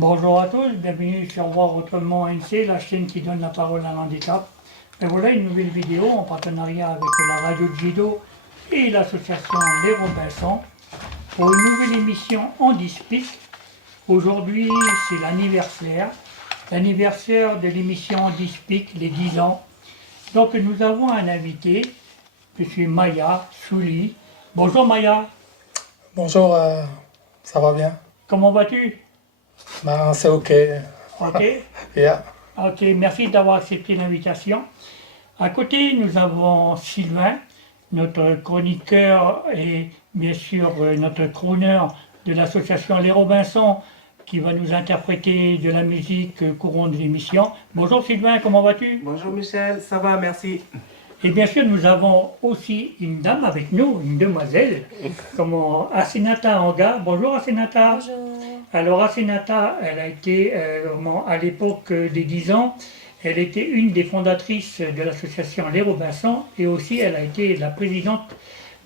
Bonjour à tous, bienvenue sur Voir Autrement ANC, la chaîne qui donne la parole à l'handicap. Et voilà une nouvelle vidéo en partenariat avec la radio Jido et l'association Les Robinsons pour une nouvelle émission en Speak. Aujourd'hui, c'est l'anniversaire de l'émission en Speak, les 10 ans. Donc nous avons un invité, M. Maya Souli. Bonjour Maya. Bonjour, ça va bien? Comment vas-tu? Ben, c'est ok. Ok. Yeah. Ok, merci d'avoir accepté l'invitation. À côté, nous avons Sylvain, notre chroniqueur et bien sûr notre crooner de l'association Les Robinsons, qui va nous interpréter de la musique courant de l'émission. Bonjour Sylvain, comment vas-tu? Bonjour Michel, ça va, merci. Et bien sûr, nous avons aussi une dame avec nous, une demoiselle, comme Asenata Anga. Bonjour Asenata. Bonjour. Alors Asenata, elle a été, à l'époque des 10 ans, elle était une des fondatrices de l'association Les Robinsons et aussi elle a été la présidente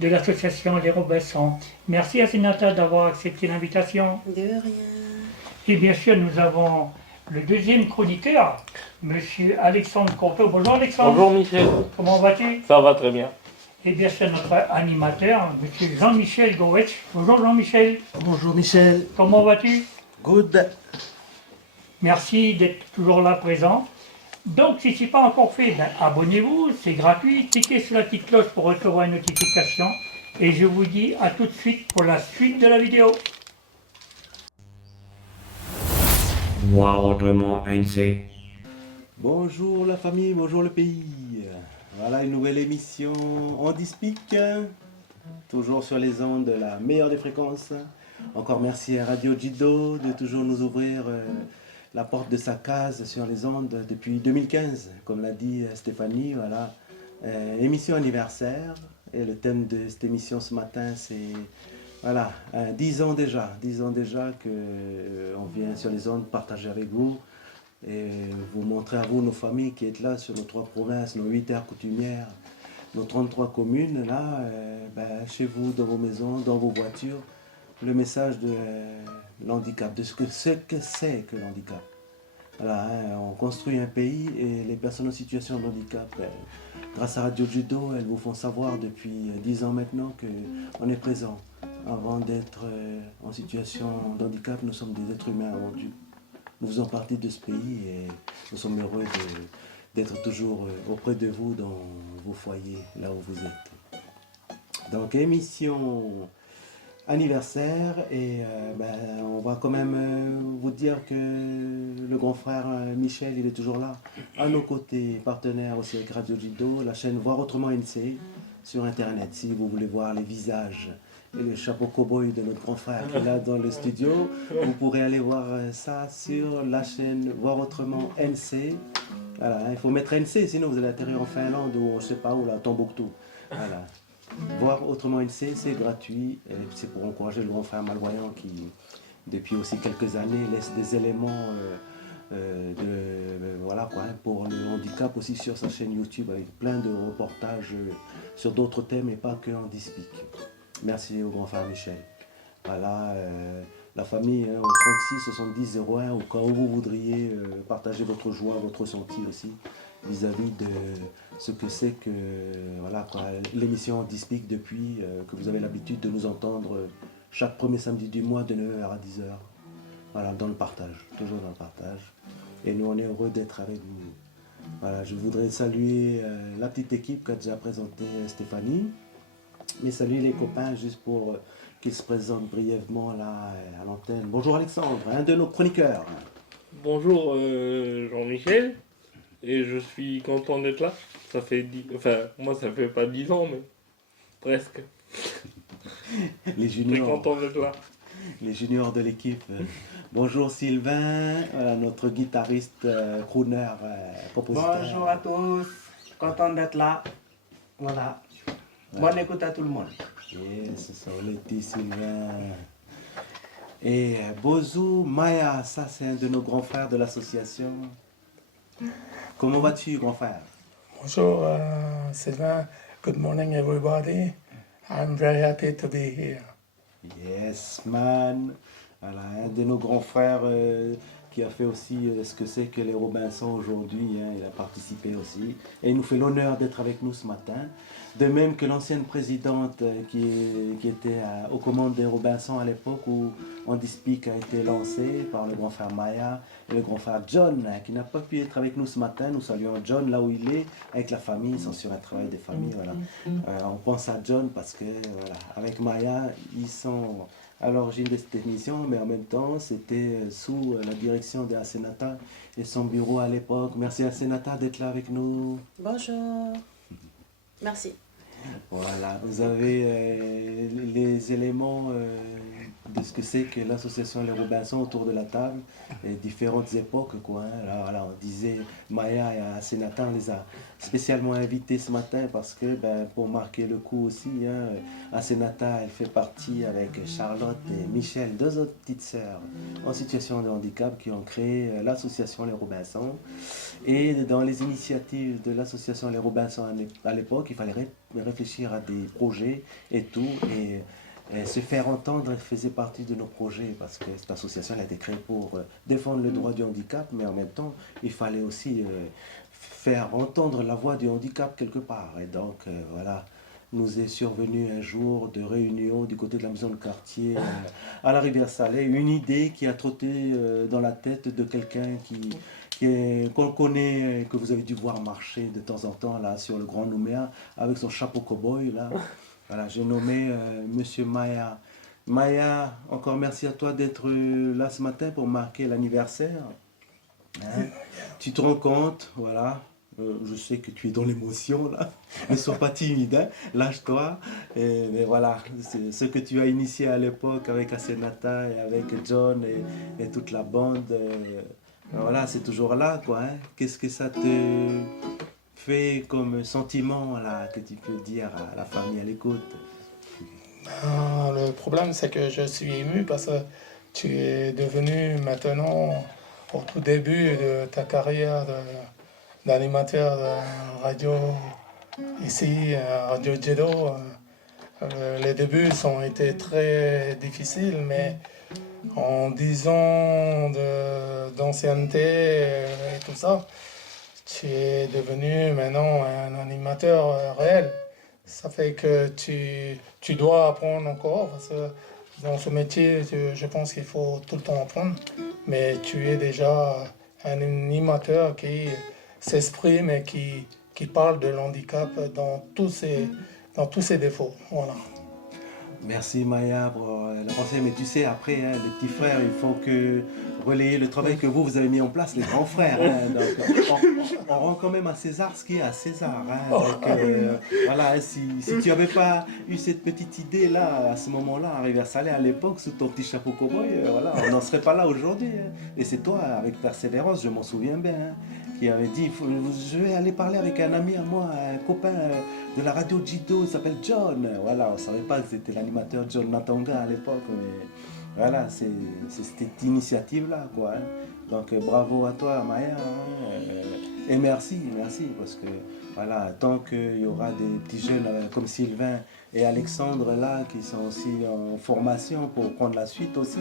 de l'association Les Robinsons. Merci Asenata d'avoir accepté l'invitation. De rien. Et bien sûr, nous avons le deuxième chroniqueur, Monsieur Alexandre Courteau. Bonjour Alexandre. Bonjour Michel, Comment vas-tu? ça va très bien. Et bien sûr, notre animateur, Monsieur Jean-Michel Gowetch. Bonjour Jean-Michel. Bonjour Michel. Comment vas-tu? Good. Merci d'être toujours là présent. Donc, si ce n'est pas encore fait, ben, abonnez-vous, c'est gratuit. Cliquez sur la petite cloche pour recevoir une notification. Et je vous dis à tout de suite pour la suite de la vidéo. Voir autrement ANC. Bonjour la famille, bonjour le pays. Voilà une nouvelle émission en Speak, toujours sur les ondes de la meilleure des fréquences. Encore merci à Radio Jido de toujours nous ouvrir la porte de sa case sur les ondes depuis 2015, comme l'a dit Stéphanie. Voilà, émission anniversaire. Et le thème de cette émission ce matin, c'est voilà, 10 ans déjà que on vient sur les ondes partager avec vous et vous montrer à vous nos familles qui êtes là sur nos 3 provinces, nos 8 terres coutumières, nos 33 communes, là, chez vous, dans vos maisons, dans vos voitures, le message de l'handicap, de ce que c'est que l'handicap. Voilà, on construit un pays et les personnes en situation de handicap, grâce à Radio Judo, elles vous font savoir depuis 10 ans maintenant qu'on est présent. Avant d'être en situation de handicap, nous sommes des êtres humains avant tout. Nous faisons partie de ce pays et nous sommes heureux d'être toujours auprès de vous dans vos foyers, là où vous êtes. Donc, émission anniversaire et on va quand même vous dire que le grand frère Michel, il est toujours là, à nos côtés, partenaire aussi avec Radio Jido, la chaîne Voir Autrement NC sur Internet, si vous voulez voir les visages et le chapeau cow-boy de notre grand frère qui est là dans le studio. Vous pourrez aller voir ça sur la chaîne Voir Autrement NC. Voilà, il faut mettre NC, sinon vous allez atterrir en Finlande ou je sais pas où, là, Tombouctou. Voilà. Voir Autrement NC, c'est gratuit. Et c'est pour encourager le grand frère malvoyant qui, depuis aussi quelques années, laisse des éléments voilà, quoi, pour le handicap aussi sur sa chaîne YouTube avec plein de reportages sur d'autres thèmes et pas que en Speak. Merci au grand frère Michel. Voilà, la famille au 36 70 01, au cas où vous voudriez partager votre joie, votre ressenti aussi vis-à-vis de ce que c'est que voilà, l'émission Speak depuis que vous avez l'habitude de nous entendre chaque premier samedi du mois de 9h à 10h. Voilà, dans le partage, toujours dans le partage. Et nous, on est heureux d'être avec vous. Voilà, je voudrais saluer la petite équipe qu'a déjà présenté Stéphanie. Mais salut les copains, juste pour qu'ils se présentent brièvement là à l'antenne. Bonjour Alexandre, un de nos chroniqueurs. Bonjour Jean-Michel, et je suis content d'être là. Ça fait moi ça fait pas 10 ans, mais presque. Les Je suis juniors. content d'être là. Les juniors de l'équipe. Bonjour Sylvain, notre guitariste, crooner, compositeur. Bonjour à tous, content d'être là. Voilà. Bonne écoute à tout le monde. Et ce sont les petits Sylvain. Et Bozou Maya, ça c'est un de nos grands frères de l'association. Comment vas-tu, grand frère? Bonjour, Sylvain. Good morning, everybody. I'm very happy to be here. Yes, man. Voilà, un de nos grands frères qui a fait aussi ce que c'est que les Robinson aujourd'hui. Hein, il a participé aussi. Et il nous fait l'honneur d'être avec nous ce matin. De même que l'ancienne présidente qui était aux commandes des Robinson à l'époque où Andy-Speak a été lancé par le grand frère Maya et le grand frère John qui n'a pas pu être avec nous ce matin. Nous saluons John là où il est avec la famille, ils sont sur un travail des familles. Voilà. On pense à John parce que voilà, avec Maya, ils sont à l'origine de cette émission, mais en même temps, c'était sous la direction de Asenata et son bureau à l'époque. Merci Asenata d'être là avec nous. Bonjour. Merci. Voilà, vous avez les éléments de ce que c'est que l'association Les Robinson autour de la table, et différentes époques, quoi. Hein. Alors, voilà, on disait, Maya et Asenata, on les a spécialement invités ce matin parce que, ben, pour marquer le coup aussi, hein, Asenata, elle fait partie avec Charlotte et Michel, deux autres petites sœurs en situation de handicap qui ont créé l'association Les Robinson. Et dans les initiatives de l'association Les Robinson à l'époque, il fallait réfléchir à des projets et tout. Et se faire entendre faisait partie de nos projets parce que cette association elle a été créée pour défendre le droit du handicap, mais en même temps, il fallait aussi faire entendre la voix du handicap quelque part. Et donc, voilà, nous est survenu un jour de réunion du côté de la maison de quartier à la Rivière-Salée, une idée qui a trotté dans la tête de quelqu'un qu'on connaît, que vous avez dû voir marcher de temps en temps là sur le Grand Nouméa avec son chapeau cow-boy là. Voilà, j'ai nommé Monsieur Maya. Maya, encore merci à toi d'être là ce matin pour marquer l'anniversaire. Hein? Tu te rends compte, voilà. Je sais que tu es dans l'émotion là. Ne sois pas timide, hein? Lâche-toi. Mais voilà, c'est ce que tu as initié à l'époque avec Asenata et avec John et toute la bande. Voilà, c'est toujours là, quoi. Hein. Qu'est-ce que ça te fait comme sentiment, là, que tu peux dire à la famille à l'écoute? Le problème, c'est que je suis ému parce que tu es devenu maintenant, au tout début de ta carrière d'animateur de radio ici, Radio Jedo. Les débuts ont été très difficiles, mais en 10 ans d'ancienneté et tout ça, tu es devenu maintenant un animateur réel. Ça fait que tu dois apprendre encore, parce que dans ce métier, je pense qu'il faut tout le temps apprendre, mais tu es déjà un animateur qui s'exprime et qui parle de l'handicap dans tous ses défauts. Voilà. Merci Maya pour la pensée, mais tu sais, après, hein, les petits frères, il faut que relayer le travail que vous avez mis en place, les grands frères. Hein, donc, on rend quand même à César ce qui est à César. Hein, donc, voilà, si tu n'avais pas eu cette petite idée-là, à ce moment-là, à Rivière-Salée, à l'époque, sous ton petit chapeau cow-boy, voilà, on n'en serait pas là aujourd'hui. Hein. Et c'est toi, avec persévérance, je m'en souviens bien, hein, qui avait dit, je vais aller parler avec un ami à moi, un copain de la radio Jido, il s'appelle John. Voilà, on ne savait pas que c'était l'animateur John Natanga à l'époque, mais voilà, c'est cette initiative-là, quoi. Hein. Donc bravo à toi, Maya, hein, et merci, parce que voilà, tant qu'il y aura des petits jeunes comme Sylvain et Alexandre là, qui sont aussi en formation pour prendre la suite aussi,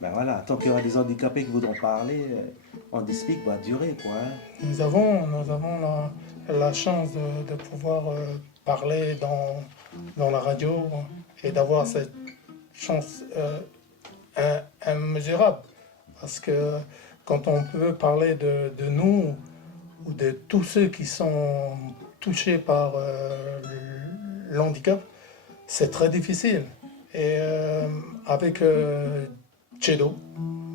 ben voilà, tant qu'il y aura des handicapés qui voudront parler, Andy-Speak va durer, quoi. Hein. Nous avons la chance de pouvoir parler dans la radio et d'avoir cette chance immesurable. Parce que quand on peut parler de nous ou de tous ceux qui sont touchés par l'handicap, c'est très difficile. Et avec Jedo,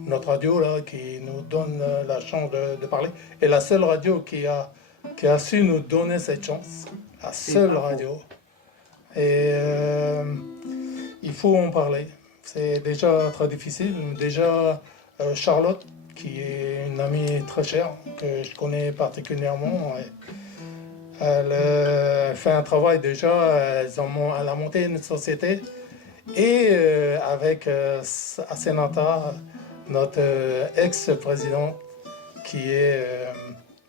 notre radio là, qui nous donne la chance de parler, et la seule radio qui a su nous donner cette chance, la seule radio. Et il faut en parler. C'est déjà très difficile. Déjà, Charlotte, qui est une amie très chère, que je connais particulièrement, elle fait un travail déjà, elle a monté une société. Et avec Asenata, notre ex-présidente, qui est,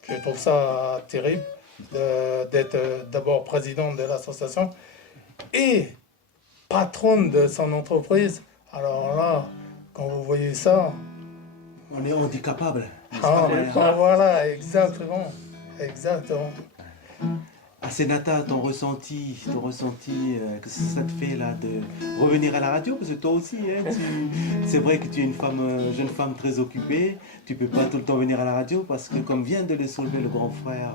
je trouve ça terrible, d'être d'abord présidente de l'association et patronne de son entreprise. Alors là, quand vous voyez ça, On est handicapable. ah, voilà, exactement. Exactement. Senata, ton ressenti, qu'est-ce que ça te fait là de revenir à la radio? Parce que toi aussi, hein, c'est vrai que tu es une femme, jeune femme très occupée. Tu peux pas tout le temps venir à la radio parce que, comme vient de le soulever le grand frère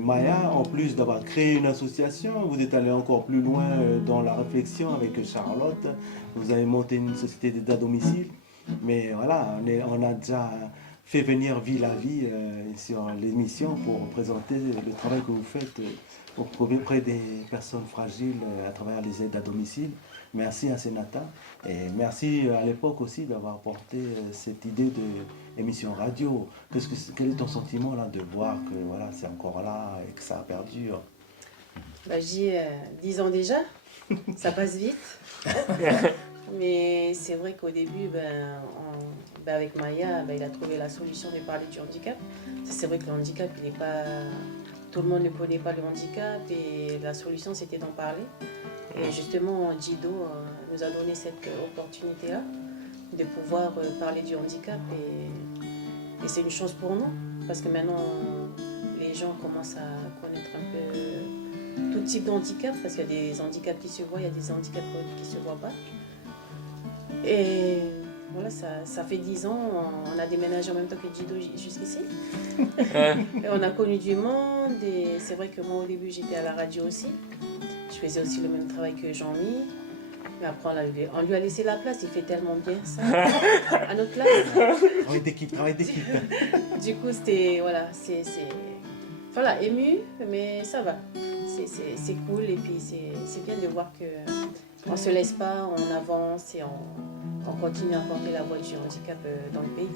Maya, en plus d'avoir créé une association, vous êtes allé encore plus loin dans la réflexion avec Charlotte. Vous avez monté une société d'aide à domicile. Mais voilà, on a déjà fait venir Vie la Vie sur l'émission pour présenter le travail que vous faites auprès des personnes fragiles à travers les aides à domicile. Merci à Senata et merci à l'époque aussi d'avoir porté cette idée d'émission radio. Quel est ton sentiment là de voir que voilà, c'est encore là et que ça perdure? Bah, j'y ai 10 ans déjà, ça passe vite. Mais c'est vrai qu'au début, avec Maya, il a trouvé la solution de parler du handicap. C'est vrai que le handicap, il est pas... tout le monde ne connaît pas le handicap et la solution, c'était d'en parler. Et justement, Jido nous a donné cette opportunité-là de pouvoir parler du handicap. Et c'est une chance pour nous, parce que maintenant, les gens commencent à connaître un peu tout type de handicap, parce qu'il y a des handicaps qui se voient, il y a des handicaps qui ne se voient pas. Et voilà, ça fait 10 ans, on a déménagé en même temps que Jido jusqu'ici. Et on a connu du monde et c'est vrai que moi au début j'étais à la radio aussi. Je faisais aussi le même travail que Jean-Mi. Mais après on lui a laissé la place, il fait tellement bien ça à notre place. Travail d'équipe. Du coup c'était, voilà, voilà, ému, mais ça va. C'est cool et puis c'est bien de voir qu'on ne se laisse pas, on avance et on continue à porter la voix du handicap dans le pays.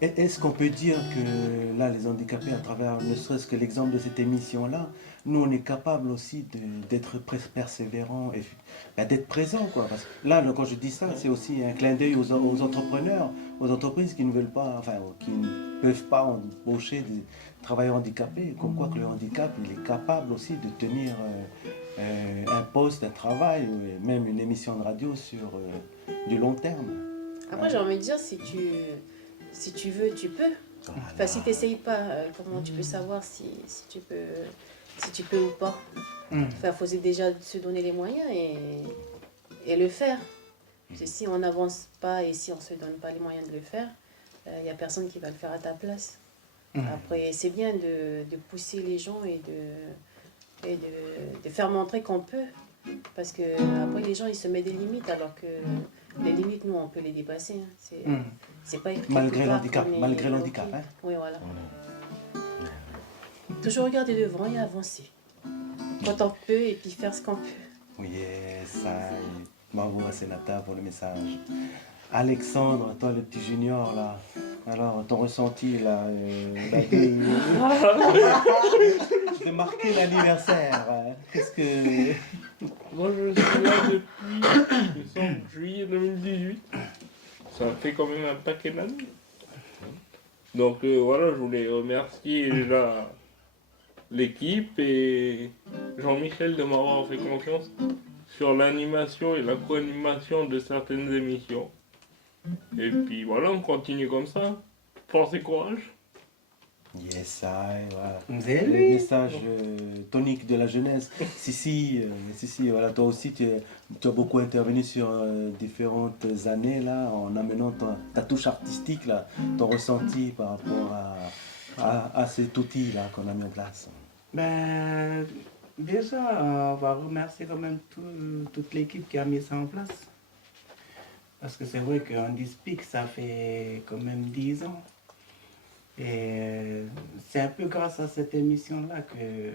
Est-ce qu'on peut dire que là, les handicapés, à travers ne serait-ce que l'exemple de cette émission-là, nous, on est capable aussi d'être persévérants et d'être présents, quoi. Parce que là, quand je dis ça, c'est aussi un clin d'œil aux entrepreneurs, aux entreprises qui ne veulent pas, enfin, qui ne peuvent pas embaucher des travailleurs handicapés, comme quoi que le handicap, il est capable aussi de tenir un poste, un travail, ou même une émission de radio sur du long terme. Après, j'ai envie de dire, si tu veux, tu peux. Voilà. Enfin, si tu n'essayes pas, comment tu peux savoir si tu peux ou pas. Enfin, il faut déjà se donner les moyens et le faire. Parce que si on n'avance pas et si on ne se donne pas les moyens de le faire, il n'y a personne qui va le faire à ta place. Après, c'est bien de pousser les gens et de faire montrer qu'on peut. Parce que après, les gens, ils se mettent des limites alors que les limites, nous, on peut les dépasser. Hein. C'est pas écrit Malgré plus tard l'handicap, qu'on est malgré bloqué. l'handicap. Hein. Oui, voilà. Toujours regarder devant et avancer. Quand on peut et puis faire ce qu'on peut. Oui, ça. Bravo à Senata pour le message. Alexandre, toi le petit junior là, alors ton ressenti là, de marquer l'anniversaire, hein. Qu'est-ce que... Moi, je suis là depuis décembre, juillet 2018. Ça fait quand même un paquet d'années. Donc voilà, je voulais remercier déjà l'équipe et Jean-Michel de m'avoir fait confiance sur l'animation et la co-animation de certaines émissions. Et puis voilà, on continue comme ça. Force et courage. Yes, voilà. Vous avez Le vu? message tonique de la jeunesse. Si, voilà, toi aussi tu as beaucoup intervenu sur différentes années là, en amenant ta touche artistique là, ton ressenti par rapport à cet outil là qu'on a mis en place. Ben, déjà, on va remercier quand même toute l'équipe qui a mis ça en place. Parce que c'est vrai qu'en Speak, ça fait quand même 10 ans. Et c'est un peu grâce à cette émission-là que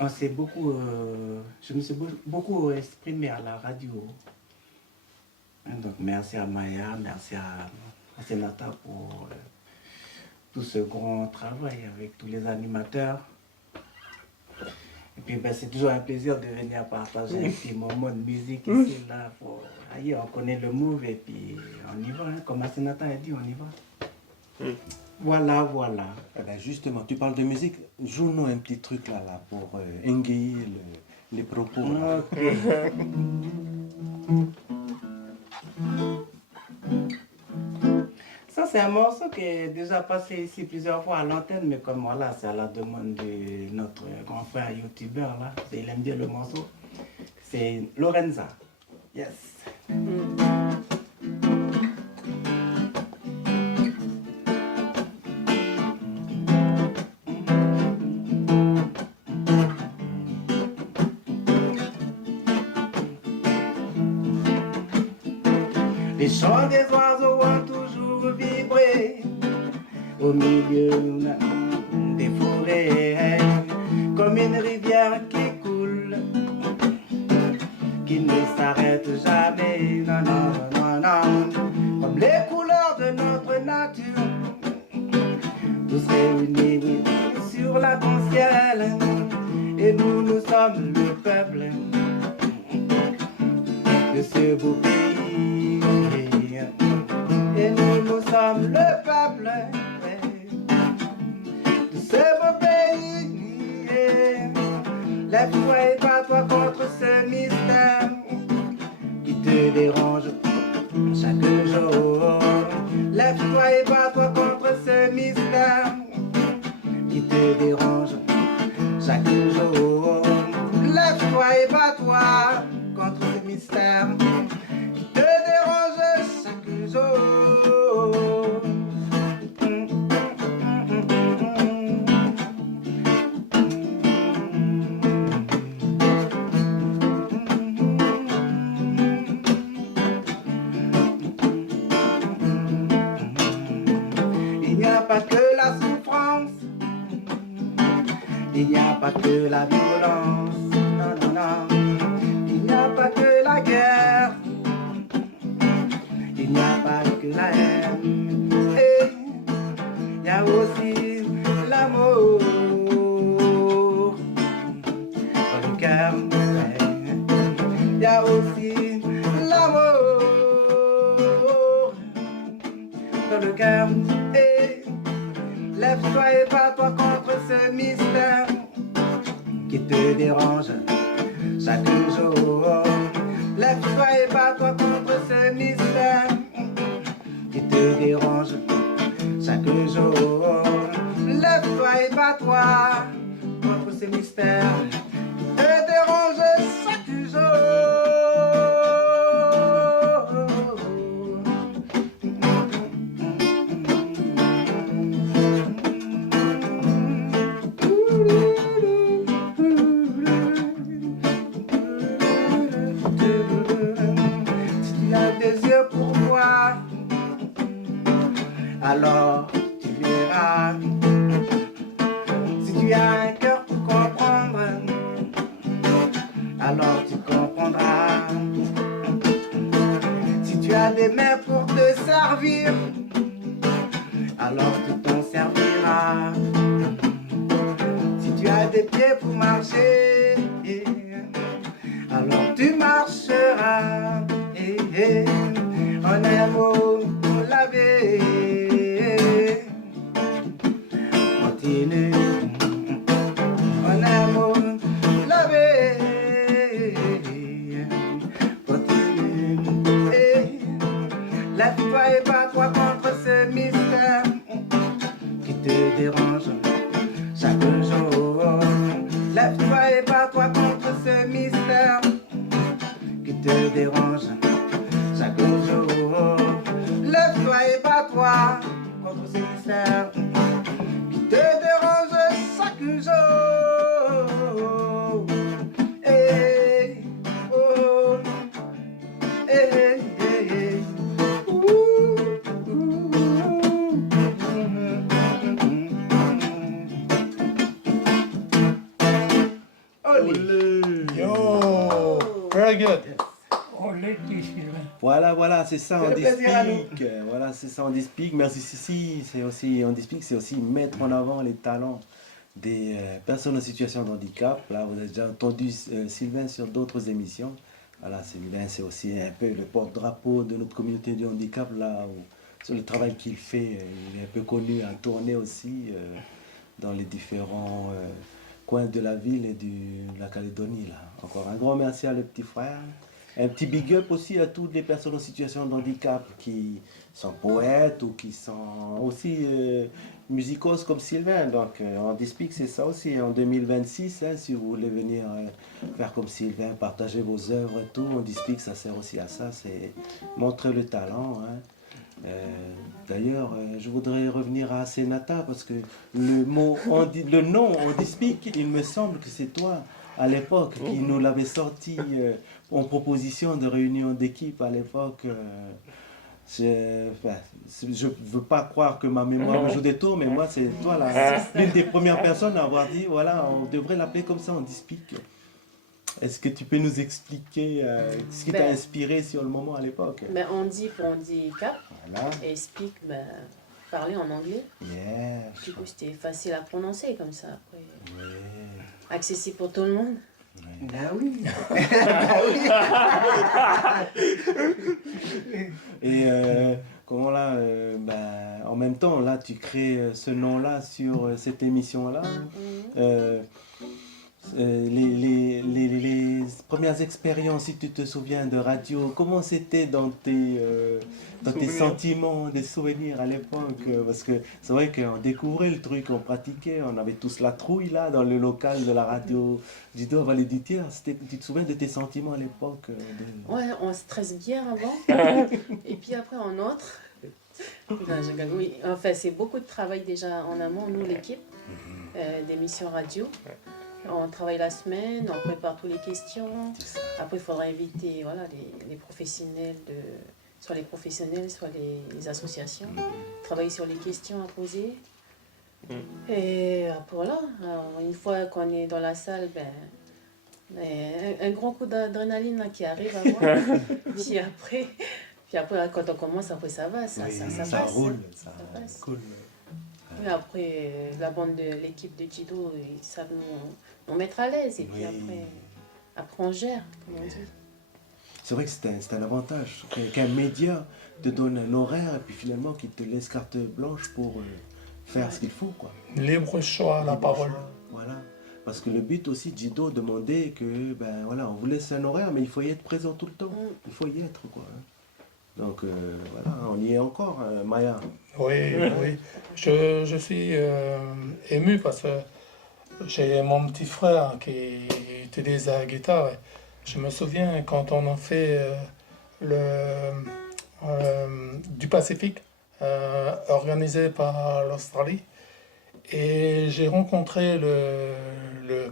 je me suis beaucoup exprimé à la radio. Donc merci à Maya, merci à Senata pour tout ce grand travail avec tous les animateurs. Et puis c'est toujours un plaisir de venir partager un petit moment de musique ici, là. On connaît le move et puis on y va, hein. Comme Senata a dit, on y va. Voilà. Eh ben justement, tu parles de musique, joue-nous un petit truc là pour égayer les propos. Là. Ok. Ça, c'est un morceau qui est déjà passé ici plusieurs fois à l'antenne, mais comme voilà, c'est à la demande de notre grand frère youtubeur, là. Il aime bien le morceau. C'est Lorenza. Yes. Les chants des oiseaux ont toujours vibré au milieu des forêts, comme une rivière qui coule, qui ne s'arrête jamais, non, non, non, non, comme les couleurs de notre nature, tous réunis sur la grand ciel, et nous, nous sommes le peuple de ce beau pays. Et nous, nous sommes le peuple de ce beau pays. Lève-toi et bats-toi contre ce mystère qui te dérange chaque jour. Lève-toi et bats-toi contre ce mystère qui te dérange chaque jour. Lève-toi et bats-toi contre ce mystère qui te dérange chaque jour. Il n'y a pas que la souffrance, il n'y a pas que la violence, non, non, non. Il n'y a pas que la guerre, il n'y a pas que la haine, et il y a aussi l'amour dans le cœur. Il y a aussi l'amour dans le cœur. Et lève-toi et bats-toi contre ce mystère qui te dérange chaque jour. Lève-toi et bats-toi contre ce mystère qui te dérange chaque jour. Lève-toi et bats-toi contre ce mystère qui te dérange chaque jour. Alors tu verras, si tu as un cœur pour comprendre, alors tu comprendras. Si tu as des mains pour te servir, alors tu t'en serviras. Si tu as des pieds pour marcher, alors tu marcheras. En un mot, pour laver. Continue, en un mot, laver. Continue, lève-toi et bats-toi contre ce mystère qui te dérange chaque jour. Lève-toi et bats-toi contre ce mystère qui te dérange chaque jour. Lève-toi et bats-toi contre ce mystère qui te dérange chaque jour. Hey, oh, hey, hey, hey. Yo, very good. On l'a dit, Sylvain. Voilà, voilà, c'est ça, on C'est le plaisir à nous. Speak. Voilà, c'est ça, on Speak. Merci, Sissi. C'est aussi, on Speak, c'est aussi mettre en avant les talents des personnes en situation de handicap. Là, vous avez déjà entendu Sylvain sur d'autres émissions. Voilà, Sylvain, c'est aussi un peu le porte-drapeau de notre communauté du handicap, là, sur le travail qu'il fait. Il est un peu connu à tourner aussi dans les différents coins de la ville et de la Calédonie, là. Encore un grand merci à le petit frère. un petit big up aussi à toutes les personnes en situation de handicap qui sont poètes ou qui sont aussi musicos comme Sylvain. Donc Handispic, c'est ça aussi. En 2026, hein, si vous voulez venir faire comme Sylvain, partager vos œuvres et tout, Handispic, ça sert aussi à ça, c'est montrer le talent. Hein. D'ailleurs, je voudrais revenir à Senata parce que le nom Handispic, il me semble que c'est toi à l'époque qui nous l'avait sorti en proposition de réunion d'équipe à l'époque. Je ne veux pas croire que ma mémoire me joue des tours, mais moi, c'est toi l'une des premières personnes à avoir dit voilà, on devrait l'appeler comme ça, Handispic. Est-ce que tu peux nous expliquer ce qui t'a inspiré sur le moment à l'époque? On dit pour handicap, Voilà. et speak, parler en anglais. Yeah. Du coup, c'était facile à prononcer comme ça. Après, Ouais. accessible pour tout le monde. Ben oui. Et comment là, en même temps, là, tu crées ce nom-là sur cette émission-là. Les premières expériences, si tu te souviens de radio, comment c'était dans tes sentiments, des souvenirs à l'époque? Parce que c'est vrai qu'on découvrait le truc, on pratiquait, on avait tous la trouille là dans le local de la radio Judo à Vallée du Tiers. Tu te souviens de tes sentiments à l'époque? Ouais, on stresse bien avant. Et puis après, en autre. Oui, enfin, c'est beaucoup de travail déjà en amont, nous, l'équipe d'émissions radio. On travaille la semaine, on prépare toutes les questions. Après, il faudra inviter les professionnels, soit les professionnels, soit les associations. Travailler sur les questions à poser. Et après, voilà, alors, une fois qu'on est dans la salle, un grand coup d'adrénaline là, qui arrive à moi. puis après, quand on commence, après ça va, ça passe. Roule, ça passe. Cool. Et après, la bande de l'équipe de judo, ils savent nous mettre à l'aise. Et puis après on gère, comme on dit. C'est vrai que c'est un avantage qu'un média te donne un horaire et puis finalement qu'il te laisse carte blanche pour faire ce qu'il faut, quoi. Libre choix, la parole. Voilà. Parce que le but aussi, Jido demandait que, on vous laisse un horaire, mais il faut y être présent tout le temps. Il faut y être, quoi. Donc, voilà, on y est encore, Maya. Oui, oui. Je suis ému parce que j'ai mon petit frère qui utilise la guitare. Je me souviens quand on a fait du Pacifique, organisé par l'Australie. Et j'ai rencontré le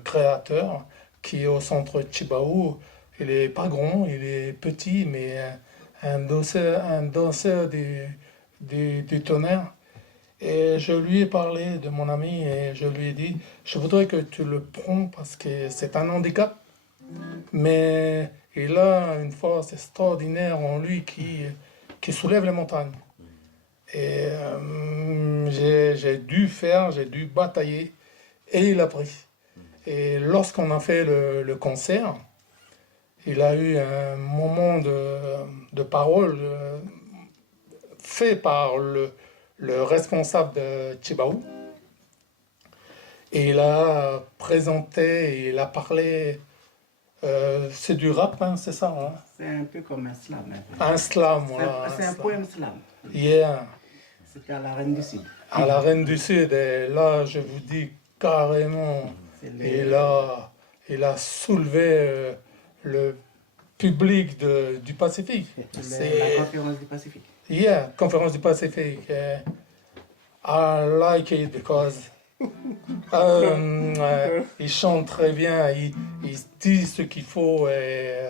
créateur qui est au centre Chibao. Il est pas grand, il est petit, mais un danseur du tonnerre. Et je lui ai parlé de mon ami et je lui ai dit, je voudrais que tu le prends parce que c'est un handicap, mais il a une force extraordinaire en lui qui soulève les montagnes. Et j'ai dû batailler et il a pris. Et lorsqu'on a fait le concert, il a eu un moment de parole fait par le responsable de Chibao. Et il a présenté, il a parlé, c'est du rap, hein, c'est ça, hein? C'est un peu comme un slam. Un slam, voilà. C'est un poème slam. Yeah. C'était à la Reine du Sud. À la Reine du Sud, et là, je vous dis carrément, il a soulevé le public du Pacifique. La conférence du Pacifique. Yeah, conférence du Pacifique. I like it because il chante très bien, il dit ce qu'il faut. Et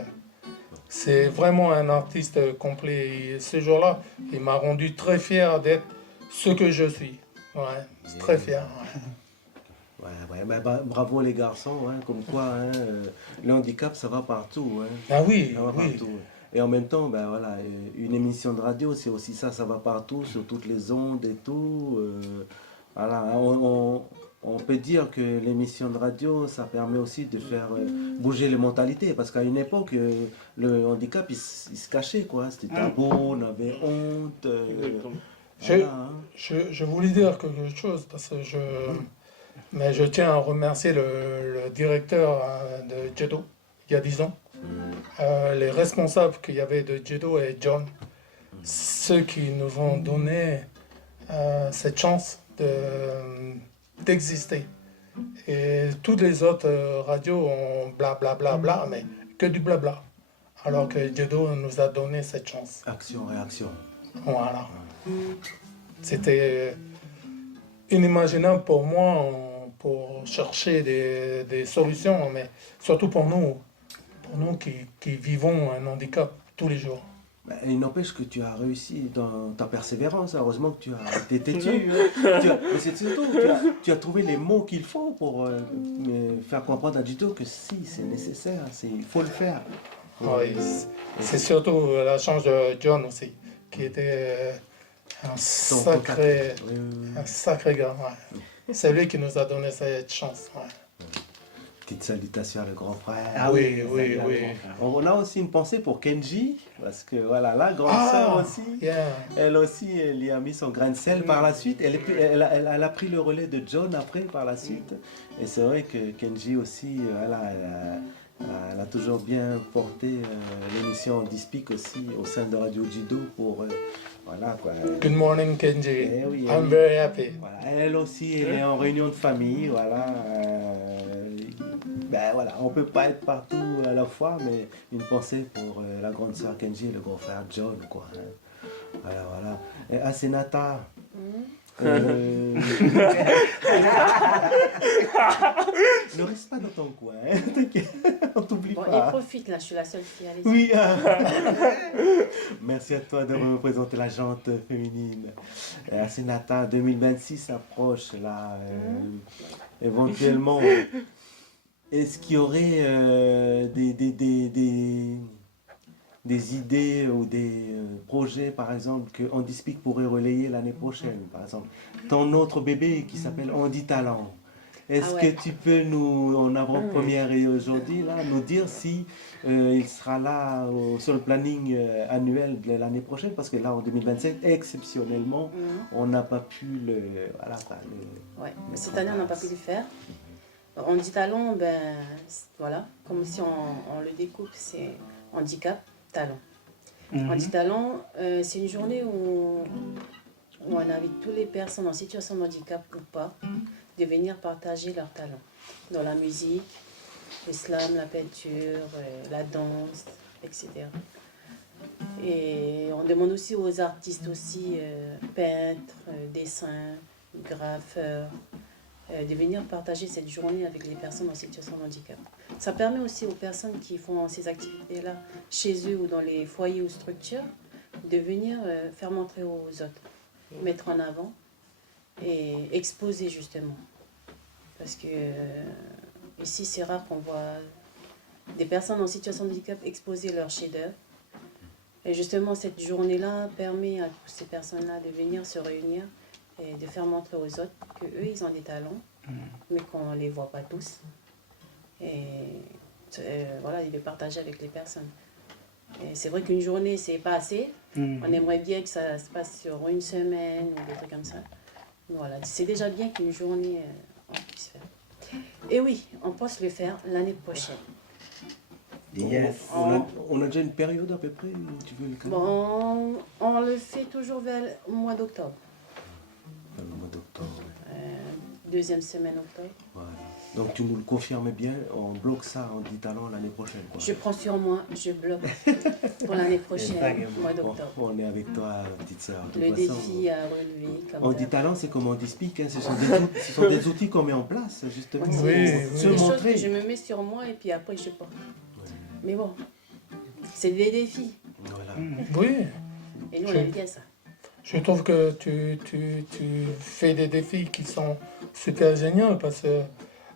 c'est vraiment un artiste complet. Et ce jour-là, il m'a rendu très fier d'être ce que je suis. Ouais, très fier. Bravo les garçons, hein, comme quoi le handicap ça va partout. Hein. Ah oui, Ça va oui. partout. Et en même temps, une émission de radio, c'est aussi ça, ça va partout, sur toutes les ondes et tout. On peut dire que l'émission de radio, ça permet aussi de faire bouger les mentalités. Parce qu'à une époque, le handicap, il se cachait, quoi. C'était tabou, on avait honte. Je voulais dire quelque chose, parce que mais je tiens à remercier le directeur de Judo, il y a 10 ans. Les responsables qu'il y avait de Judo et John, ceux qui nous ont donné cette chance d'exister. Et toutes les autres radios ont bla, mais que du blabla. Alors que Judo nous a donné cette chance. Action, réaction. Voilà. C'était inimaginable pour moi pour chercher des solutions, mais surtout pour nous qui vivons un handicap tous les jours. Il n'empêche que tu as réussi dans ta persévérance. Heureusement que tu as été têtu. Mais c'est surtout, tu as trouvé les mots qu'il faut pour faire comprendre à Judo que si, c'est nécessaire, il faut le faire. Oui, c'est surtout la chance de John aussi, qui était un sacré gars. Ouais. C'est lui qui nous a donné cette chance. Ouais. Petite salutation à le grand frère. Ah oui. On a aussi une pensée pour Kenji, parce que voilà, la grande sœur aussi, elle aussi, elle y a mis son grain de sel par la suite. Elle a pris le relais de John après, par la suite. Et c'est vrai que Kenji aussi, voilà, elle a toujours bien porté l'émission Dispic aussi au sein de Radio Judo pour... voilà quoi. Good morning Kenji, Oui, I'm very happy. Voilà, elle aussi, elle est en réunion de famille, voilà. Ben voilà, on peut pas être partout à la fois, mais une pensée pour la grande sœur Kenji et le grand frère John, quoi. Hein. Voilà. Et Asenata. Ne reste pas dans ton coin, hein. T'inquiète, on t'oublie Bon, pas. et profite, là, je suis la seule fille à les Oui. Merci à toi de représenter la jante féminine. Asenata 2026 approche là. Éventuellement, est-ce qu'il y aurait des idées ou des projets, par exemple, que Handispic pourrait relayer l'année prochaine? Par exemple, ton autre bébé qui s'appelle Handi Talent. Est-ce que tu peux nous, en avant-première et aujourd'hui, là, nous dire si il sera là sur le planning annuel de l'année prochaine? Parce que là, en 2027, exceptionnellement, on n'a pas pu le... Voilà, Ouais, cette année, on n'a pas pu le faire. Handi Talent, ben, voilà, comme si on le découpe, c'est handicap, talent. Handi Talent, c'est une journée où on invite toutes les personnes en situation de handicap ou pas de venir partager leur talent dans la musique, le slam, la peinture, la danse, etc. Et on demande aussi aux artistes aussi, peintres, dessins, graffeurs, de venir partager cette journée avec les personnes en situation de handicap. Ça permet aussi aux personnes qui font ces activités-là chez eux ou dans les foyers ou structures de venir faire montrer aux autres, mettre en avant et exposer justement. Parce que ici, c'est rare qu'on voit des personnes en situation de handicap exposer leurs chefs-d'œuvre. Et justement, cette journée-là permet à toutes ces personnes-là de venir se réunir et de faire montrer aux autres qu'eux, ils ont des talents, mais qu'on ne les voit pas tous. Et voilà, ils veulent partager avec les personnes. Et c'est vrai qu'une journée, c'est pas assez. On aimerait bien que ça se passe sur une semaine ou des trucs comme ça. Voilà, c'est déjà bien qu'une journée, on puisse faire. Et oui, on pense le faire l'année prochaine. Yes. On a déjà une période à peu près où tu veux le calendrier? Bon, on le fait toujours vers le mois d'octobre. Vers le mois d'octobre. Deuxième semaine octobre. Voilà. Donc tu nous le confirmes bien, on bloque ça en 10 talents l'année prochaine, quoi. Je prends sur moi, je bloque pour l'année prochaine, mois d'octobre. On est avec toi, petite sœur. De Le toute façon, défi à relever. Comme en 10 talents, c'est comme on Handispic, hein. Ce sont des outils qu'on met en place, justement. C'est Pour se des choses montrer. que je me mets sur moi et puis après je porte. Mais bon, c'est des défis. Voilà. Oui, Et nous, on aime bien ça. je trouve que tu fais des défis qui sont super géniaux parce que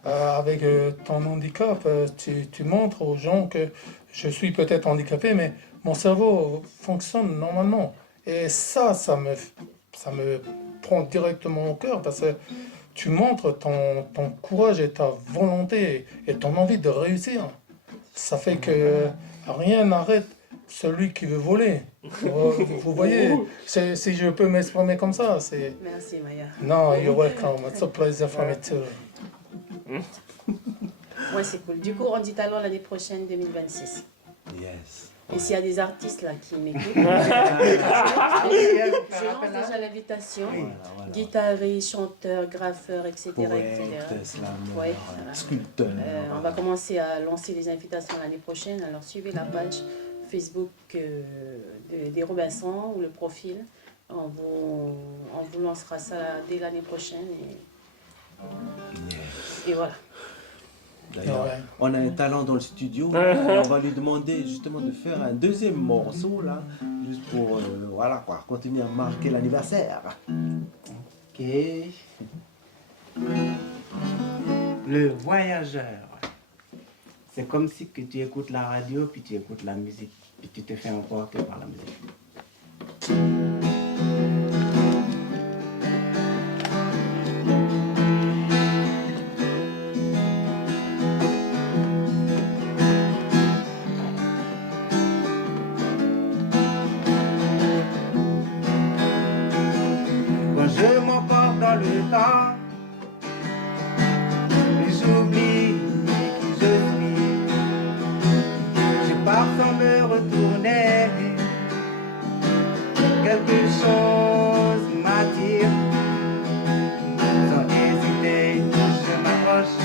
avec ton handicap, tu montres aux gens que je suis peut-être handicapé, mais mon cerveau fonctionne normalement. Et ça me prend directement au cœur parce que tu montres ton courage et ta volonté et ton envie de réussir. Ça fait que rien n'arrête celui qui veut voler. Vous voyez, si je peux m'exprimer comme ça, c'est... Merci Maya. No, you're welcome. It's a pleasure for me too. Ouais, c'est cool. Du coup, on dit alors l'année prochaine, 2026. Yes. Et s'il y a des artistes là qui m'écoutent, je lance déjà l'invitation. Voilà. Guitariste, chanteur, graffeur, etc. etc. Poète, slammer, Ouais, voilà. sculpteur. On va commencer à lancer les invitations l'année prochaine. Alors suivez la page Facebook des Robinson ou le profil. On vous lancera ça dès l'année prochaine. Et voilà. D'ailleurs, Ouais. on a un talent dans le studio. On va lui demander justement de faire un deuxième morceau là, juste pour voilà quoi, continuer à marquer l'anniversaire. Ok. Le voyageur. C'est comme si que tu écoutes la radio, puis tu écoutes la musique, puis tu te fais emporter par la musique. Quand je m'emporte dans le temps, j'oublie qui je suis. Je pars sans me retourner. Quelque chose m'attire. Sans hésiter, je m'approche.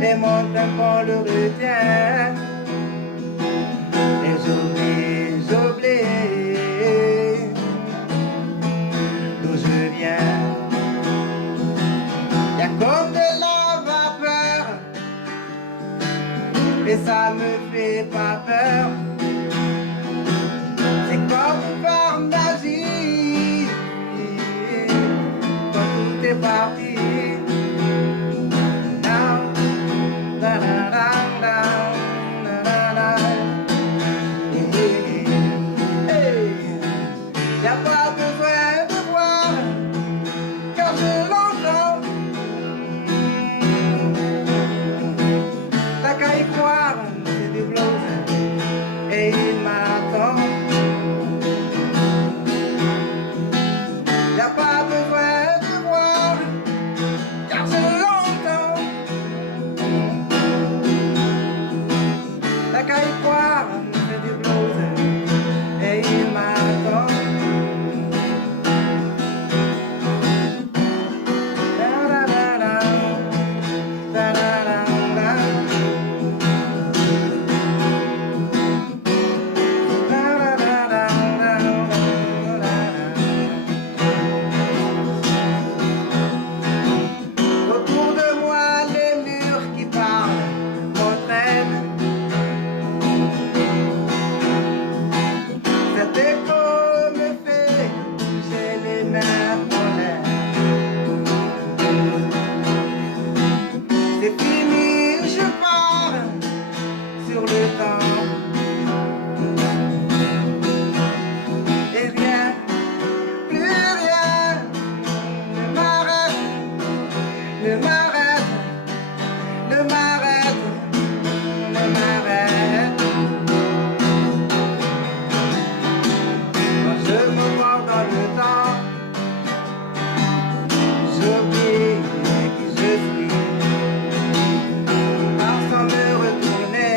Et mon tempo le retient. Et j'oublie d'où je viens. Y a comme de la vapeur et ça me fait pas peur. C'est comme par magie quand tout est parti. Down, da, da, da, down, da, da, da. Hey, y a pas besoin de voir car je l'entends. T'as qu'à y croire, c'est du blues et il m'attend. Y'a pas besoin de voir car je l'entends. T'as qu'à y croire, c'est du blues et il m'attend. Autour de moi, les murs qui parlent m'entraînent. Cet écho me fait bouger les mains en l'air. C'est fini, je pars sur le temps. Et rien, plus rien ne m'arrête, ne m'arrête, ne m'arrête, ne m'arrête. Quand je me mords dans le temps, j'oublie qui je suis. Par sans me retourner,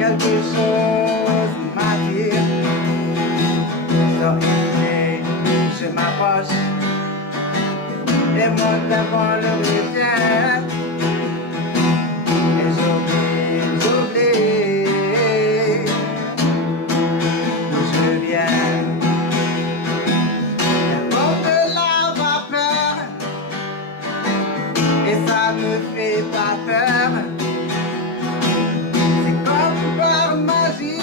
quelque chose m'attire. Sans hésiter, je m'approche et mon devant le retient. Et j'oublie d'où je viens. Y a comme de la vapeur et ça me fait pas peur. C'est comme par magie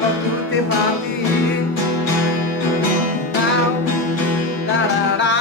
quand tout est parti. Down, da, da, da.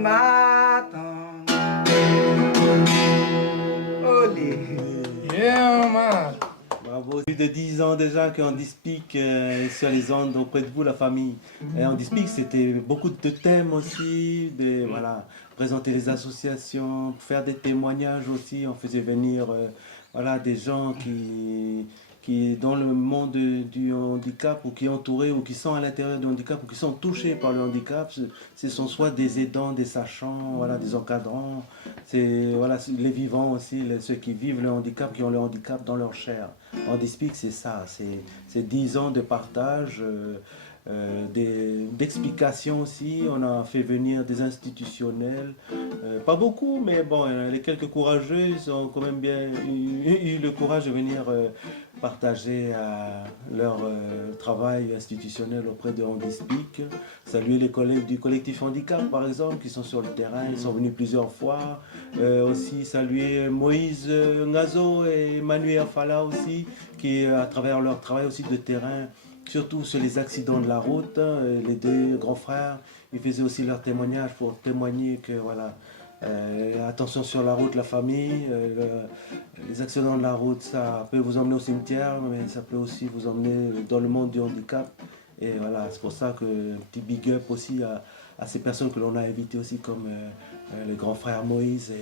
m'attend. Olé. Yeah, man. Bravo. Plus de 10 ans déjà qu'on Speak sur les ondes auprès de vous, la famille. Et on Speak, c'était beaucoup de thèmes aussi, voilà, présenter les associations, faire des témoignages aussi. On faisait venir voilà, des gens qui dans le monde du handicap ou qui entourés ou qui sont à l'intérieur du handicap ou qui sont touchés par le handicap. Ce sont soit des aidants, des sachants, voilà, des encadrants, c'est voilà, les vivants aussi, ceux qui vivent le handicap, qui ont le handicap dans leur chair. Handispeak, c'est ça, c'est 10 ans de partage, d'explications aussi. On a fait venir des institutionnels, pas beaucoup, mais bon, les quelques courageux, ils ont quand même bien eu le courage de venir partager leur travail institutionnel auprès de Handispeak. Saluer les collègues du collectif handicap, par exemple, qui sont sur le terrain, ils sont venus plusieurs fois. Aussi saluer Moïse Ngazo et Manuel Fala aussi, qui à travers leur travail aussi de terrain, surtout sur les accidents de la route, les deux grands frères, ils faisaient aussi leur témoignage pour témoigner que voilà, attention sur la route, la famille, les accidents de la route, ça peut vous emmener au cimetière, mais ça peut aussi vous emmener dans le monde du handicap. Et voilà, c'est pour ça que un petit big up aussi à ces personnes que l'on a invitées aussi, comme les grands frères Moïse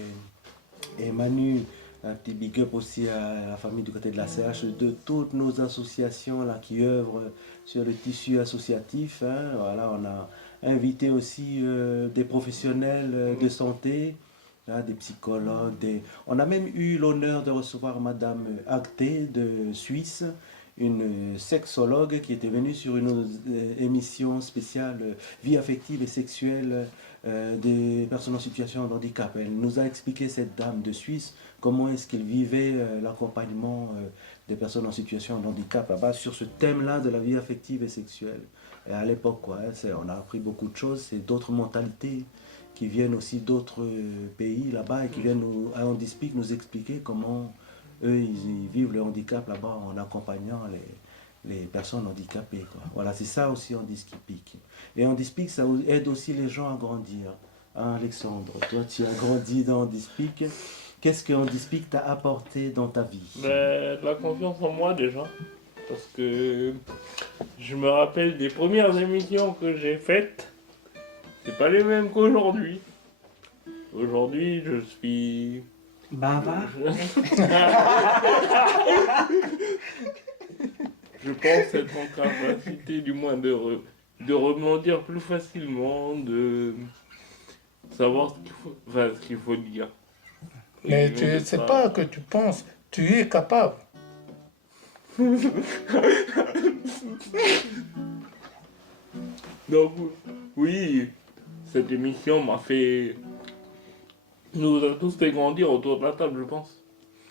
et Manu. Un petit big up aussi à la famille du côté de la CH, de toutes nos associations là, qui œuvrent sur le tissu associatif. Hein. Voilà, on a invité aussi des professionnels de santé, hein, des psychologues. On a même eu l'honneur de recevoir Madame Acté de Suisse, une sexologue qui était venue sur une émission spéciale vie affective et sexuelle des personnes en situation de handicap. Elle nous a expliqué, cette dame de Suisse, comment est-ce qu'elle vivait l'accompagnement des personnes en situation de handicap là-bas sur ce thème-là de la vie affective et sexuelle. Et à l'époque, quoi, hein, on a appris beaucoup de choses, c'est d'autres mentalités qui viennent aussi d'autres pays là-bas et qui viennent à Handispeak nous expliquer comment eux, ils vivent le handicap là-bas en accompagnant les personnes handicapées. Quoi. Voilà, c'est ça aussi Handispeak. Et Handispeak, ça aide aussi les gens à grandir. Hein, Alexandre, toi, tu as grandi dans Handispeak. Qu'est-ce que Handispeak t'a apporté dans ta vie? La confiance en moi déjà. Parce que je me rappelle des premières émissions que j'ai faites. C'est pas les mêmes qu'aujourd'hui. Aujourd'hui, je suis... Bavard. Je pense être en capacité du moins de rebondir plus facilement, de savoir ce qu'il faut dire. Mais c'est pas que tu penses, tu es capable. Donc oui, cette émission m'a fait... nous a tous fait grandir autour de la table, je pense.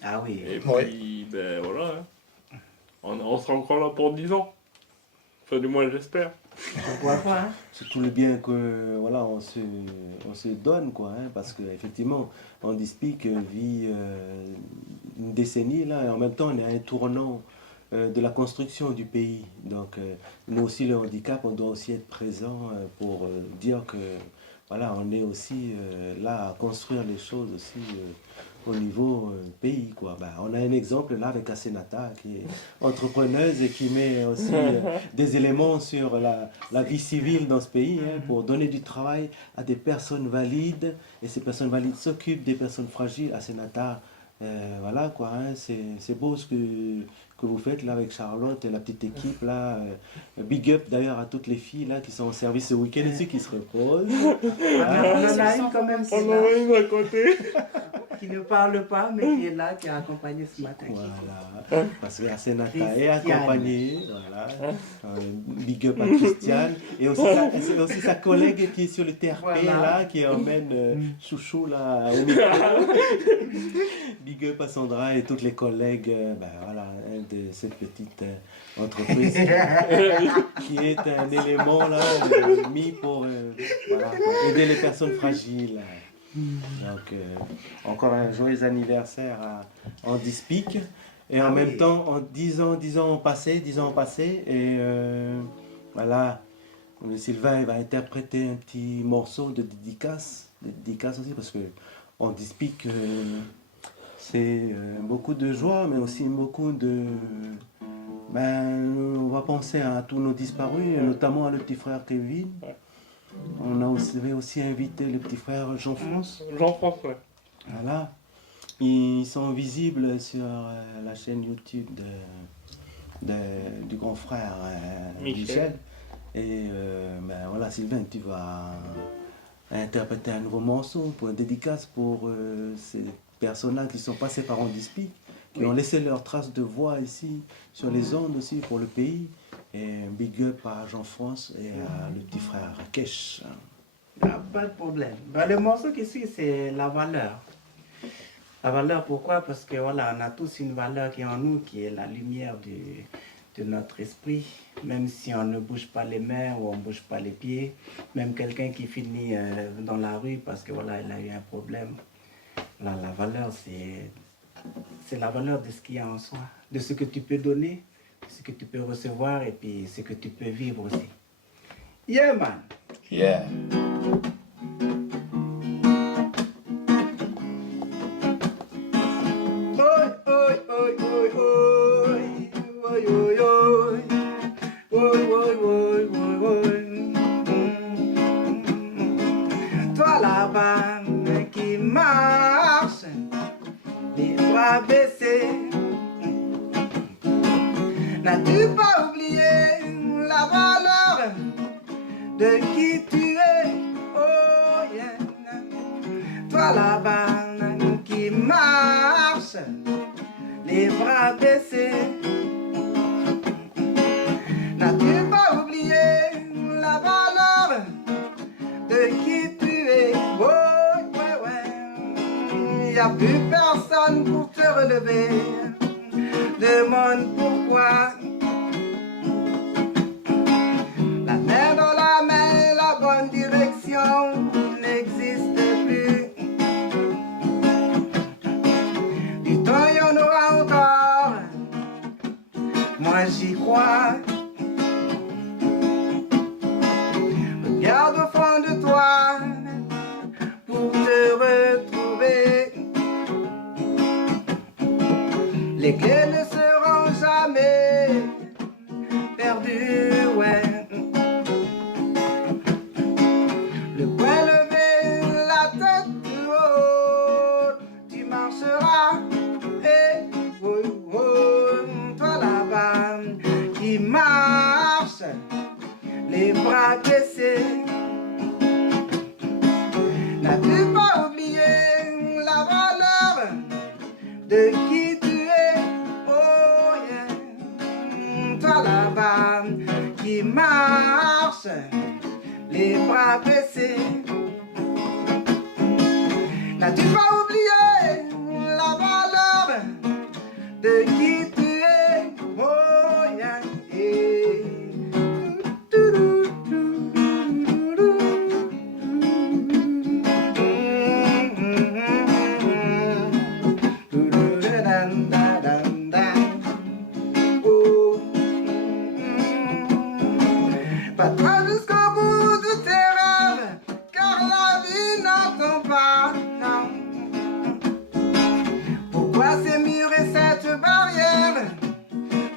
Ah oui. Et puis, ben voilà, hein. On sera encore là pour 10 ans. Enfin, du moins, j'espère. Pourquoi pas, hein? C'est tout le bien que voilà, on se donne, quoi, hein, parce qu'effectivement, Handispeak vit une décennie là, et en même temps, on est à un tournant de la construction du pays. Donc, nous aussi, le handicap, on doit aussi être présent pour dire que voilà, on est aussi là à construire les choses aussi au niveau pays, quoi. Ben, on a un exemple là avec Asenata qui est entrepreneuse et qui met aussi des éléments sur la vie civile dans ce pays, hein, pour donner du travail à des personnes valides, et ces personnes valides s'occupent des personnes fragiles. Asenata, voilà quoi, hein, c'est beau ce que vous faites là avec Charlotte et la petite équipe là. Big up d'ailleurs à toutes les filles là qui sont au service ce week-end ici, qui se reposent. Ah, on en a une quand même qui est On en là, a une à côté. qui ne parle pas, mais qui est là, qui a accompagné ce matin. Voilà, parce que Asenata est accompagnée, voilà. Big up à Christiane, et aussi sa collègue qui est sur le TRP Voilà. là, qui emmène Chouchou là au micro. Big up à Sandra et toutes les collègues, ben voilà, hein, de cette petite entreprise qui est un élément là mis pour voilà, aider les personnes fragiles. Donc, encore un joyeux anniversaire à Handispeak. Et en même temps, en 10 ans ont passé, et voilà, Sylvain va interpréter un petit morceau de dédicace dédicace aussi parce que on dispique c'est beaucoup de joie, mais aussi beaucoup de... on va penser à tous nos disparus, notamment à le petit frère Kevin. Ouais. On a aussi invité le petit frère Jean-France. Jean-François. Voilà. Ils sont visibles sur la chaîne YouTube du grand frère Michel. Et voilà, Sylvain, tu vas interpréter un nouveau morceau pour une dédicace pour ces personnes-là qui sont passées par Ondispy, qui ont laissé leur trace de voix ici, sur les ondes aussi, pour le pays. Et un big up à Jean-France et à le petit frère Kesh. Ah, pas de problème. Le morceau qui suit, c'est la valeur. La valeur, pourquoi? Parce que voilà, on a tous une valeur qui est en nous, qui est la lumière de notre esprit. Même si on ne bouge pas les mains ou on ne bouge pas les pieds, même quelqu'un qui finit dans la rue parce que voilà, il a eu un problème. Là, la valeur, c'est la valeur de ce qu'il y a en soi, de ce que tu peux donner, de ce que tu peux recevoir et puis ce que tu peux vivre aussi. Yeah, man! Yeah. Toi là-bas qui marche, les bras baissés, n'as-tu pas oublié la valeur de qui tu es? Oh yeah. Toi là-bas qui marche, les bras baissés, n'as-tu pas oublié la valeur de qui tu es? Oh ouais ouais, y a plus personne pour te relever. Demande pourquoi. La main dans la main, la bonne direction n'existe plus. Du temps il y en aura encore, moi j'y crois. Regarde au fond de toi pour te retrouver. Les clés ne seront jamais perdues, ouais. Le poing levé, la tête haute, tu marcheras. Et oh, oh, toi là-bas qui marche, les bras baissés. N'as-tu pas oublié la valeur de qui tu es? Oh yeah. Toi là-bas qui marche, les bras baissés. N'as-tu pas oublié la valeur de qui tu es? Oh yeah. Pas jusqu'au bout de tes rêves, car la vie n'attend pas, non. Pourquoi ces murs et cette barrière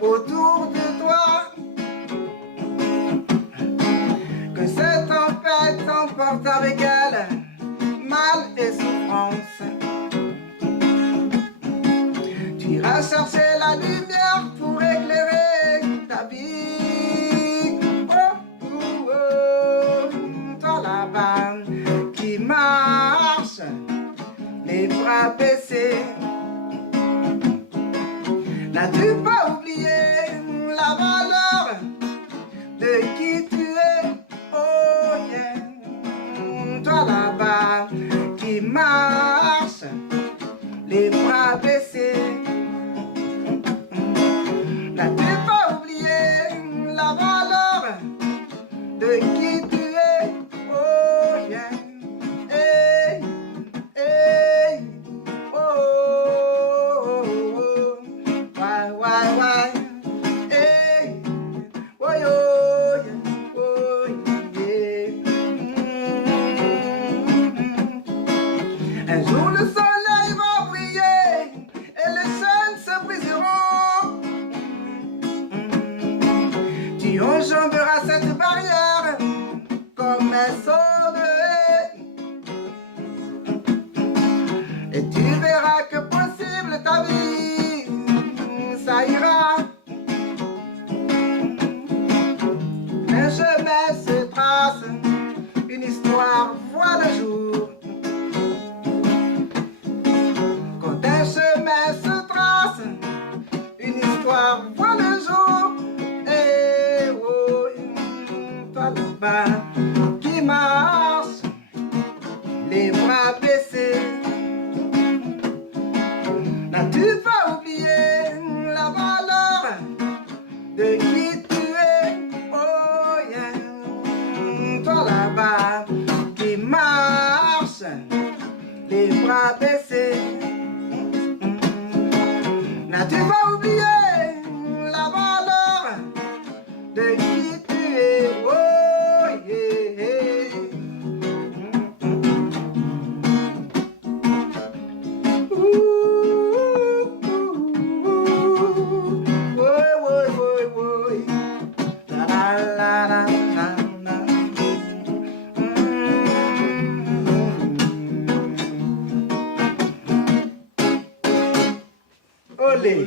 autour de toi? Que cette tempête emporte avec elle mal et souffrance. Tu iras chercher la lumière pour éclairer ta vie. Oh, oh, oh. Toi là-bas qui marche, les bras baissés. N'as-tu pas oublié la valeur de qui tu es? Oh yeah. Toi là-bas qui marche, les bras baissés. N'as-tu pas oublié la valeur de qui tu es? Oh yeah. Hey, hey, oh, oh, oh. Why, hey, oh, yo, yeah, oh, yeah. Un jour le soleil va briller et les chaînes se briseront. Tu enjamberas cette barrière comme un saut de haie. Et tu verras que possible ta vie, ça ira. Un chemin se trace, une histoire voit le jour. Quand un chemin se trace, une histoire voit le jour. Et oh, toi là-bas qui marche, les bras baissés. N'as-tu pas oublié la valeur de qui tu es? Oh yeah, toi là-bas qui marche, les bras baissés. N'as-tu pas oublié la valeur de qui tu es? Oh yeah. Olé.